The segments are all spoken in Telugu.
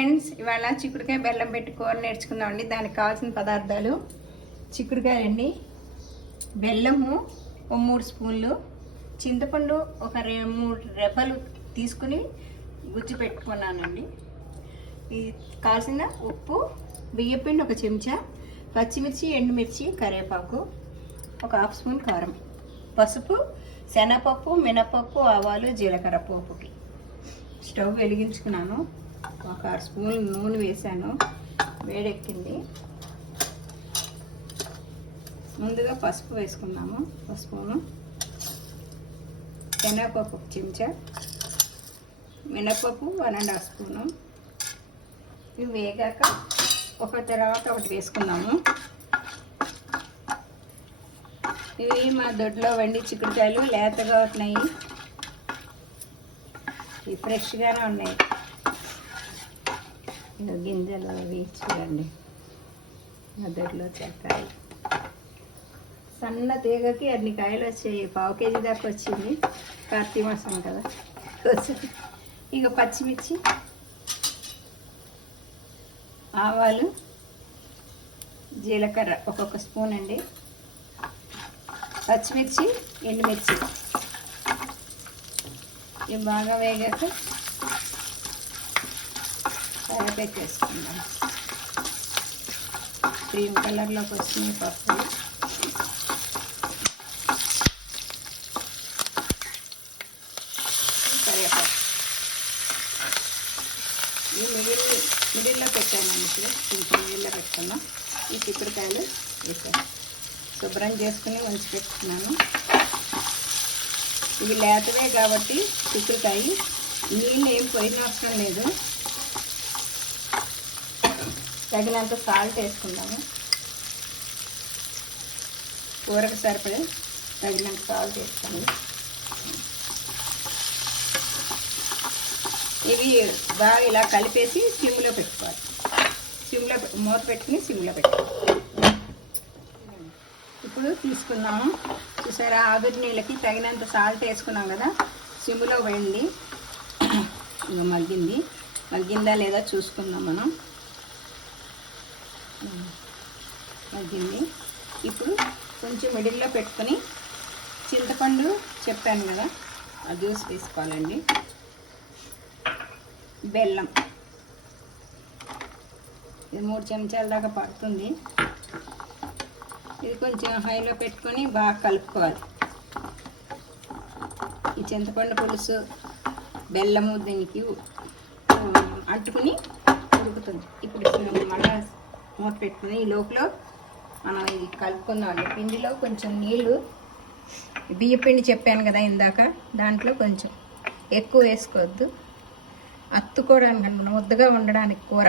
ఫ్రెండ్స్, ఇవాళ చిక్కుడుకాయ బెల్లం పెట్టి కూర నేర్చుకుందామండి. దానికి కావాల్సిన పదార్థాలు: చిక్కుడుకాయ అండి, బెల్లము 3 స్పూన్లు, చింతపండు ఒక 3 రెబ్బలు తీసుకుని గుజ్జు పెట్టుకున్నానండి. ఇది కావాల్సిన ఉప్పు, బియ్యపిండి 1 చెంచా, పచ్చిమిర్చి, ఎండుమిర్చి, కరివేపాకు, ఒక 1/2 స్పూన్ కారం, పసుపు, శనగపప్పు, మినపప్పు, ఆవాలు, జీలకర్ర పోపుకి. స్టవ్ వెలిగించుకున్నాను. ఒక 1/2 స్పూన్ నూనె వేసాను. వేడెక్కింది. ముందుగా పసుపు వేసుకున్నాము. 1 స్పూను, శనగపప్పు 1 చెంచా, మినపప్పు 1.5 స్పూను. ఇవి వేగాక ఒక తర్వాత ఒకటి వేసుకున్నాము. ఇవి మా దొడ్లో వండి చిక్కుడుకాయలు లేతగా ఉన్నాయి. ఇవి ఫ్రెష్గానే ఉన్నాయి. గింజలు అవి చూడండి. మా దొడ్లో కాయలు సన్న తీగకి అన్ని కాయలు వచ్చాయి. 1/2 కేజీ దాకా వచ్చింది. కార్తీక మాసం కదా. ఇక పచ్చిమిర్చి, ఆవాలు, జీలకర్ర 1 స్పూన్ అండి, పచ్చిమిర్చి, ఎండుమిర్చి. ఇవి బాగా వేగాక కరివేపాకు వేసుకుందాం. క్రీమ్ కలర్లోకి వస్తుంది పప్పు. కరివేపాకు ఈ మిడిల్లో పెట్టానండి. కొంచెం మిడిల్లో పెట్టుకున్నాం. ఈ చిక్కుడుకాయలు వేసాను. శుభ్రం చేసుకుని ఉంచి పెట్టుకున్నాను. ఇవి లేతవే కాబట్టి చిక్కుడుకాయ నీళ్ళు ఏం పోయిన అవసరం లేదు. తగినంత సాల్ట్ వేసుకుందాము. కూరకు సరిపడే తగినంత సాల్ట్ వేసుకోండి. ఇవి బాగా ఇలా కలిపేసి సిమ్లో పెట్టుకోవాలి. సిమ్లో మూత పెట్టుకుని సిమ్లో పెట్టుకోవాలి. ఇప్పుడు తీసుకుందాము. చూసారా, ఆవిరి నీళ్ళకి తగినంత సాల్ట్ వేసుకున్నాం కదా. సిమ్లో వేయండి. ఇంకా మగ్గిందా లేదా చూసుకుందాం మనం. మగ్గింది. ఇప్పుడు కొంచెం మిడిల్లో పెట్టుకొని చింతపండు చెప్పాను కదా, ఆ జ్యూస్ వేసుకోవాలండి. బెల్లం ఇది 3 చెంచాల దాకా పడుతుంది. ఇది కొంచెం హైలో పెట్టుకొని బాగా కలుపుకోవాలి. ఈ చింతపండు పులుసు బెల్లము దీనికి అంటుకుని ఉడుకుతుంది. ఇప్పుడు మళ్ళీ మూత పెట్టుకుని ఈ లోపల మనం ఇది కలుపుకుందామండి. పిండిలో కొంచెం నీళ్ళు, బియ్య పిండి చెప్పాను కదా ఇందాక, దాంట్లో కొంచెం ఎక్కువ వేసుకోవద్దు. అత్తుకోవడానికి మనం ముద్దగా ఉండడానికి కూర.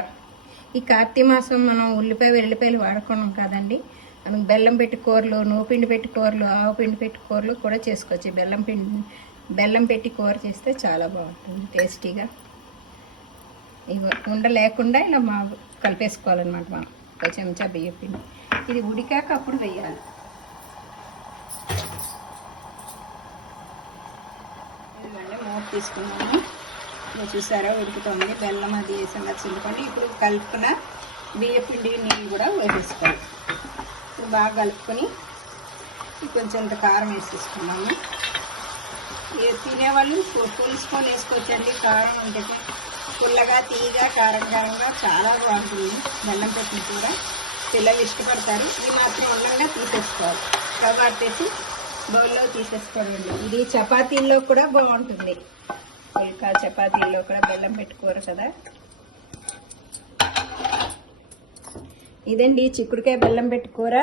ఈ కార్తీక మాసం మనం ఉల్లిపాయ వెల్లిపాయలు వాడుకున్నాం కదండి. మనం బెల్లం పెట్టి కూరలు, నూపిండి పెట్టి కూరలు, ఆవు పిండి పెట్టి కూరలు కూడా చేసుకోవచ్చు. బెల్లం పెట్టి కూర చేస్తే చాలా బాగుంటుంది, టేస్టీగా. ఇవి ఉండ లేకుండా ఇలా కలిపేసుకోవాలన్నమాట. మనం 1 చెంచా బియ్యం పిండి. ఇది ఉడికాక అప్పుడు వేయాలి. ఇదిగండి, మూత తీసుకున్నాము. చూసారా, ఉడుకుతుంది. బెల్లం అది వేసాం కదా, చింతపండు. ఇప్పుడు కలుపుకున్న బియ్యం పిండి నీళ్ళు కూడా వేసేసుకోవాలి. బాగా కలుపుకొని కొంచెం ఇంత కారం వేసేసుకున్నాము. తినేవాళ్ళు పులుసుకొని వేసుకోవచ్చండి. కారం అంటే పుల్లగా, తీయగా, కారంగా చాలా బాగుంటుంది. బెల్లం పెట్టిన కూర పిల్లలు ఇష్టపడతారు. ఇది మాత్రం ఉండగా తీసేసుకోవాలి. కబాటేసి బౌల్లో తీసేసుకోవాలండి. ఇది చపాతీల్లో కూడా బాగుంటుంది. ఇంకా చపాతీల్లో కూడా బెల్లం పెట్టి కూర కదా. ఇదండి చిక్కుడుకాయ బెల్లం పెట్టి కూర.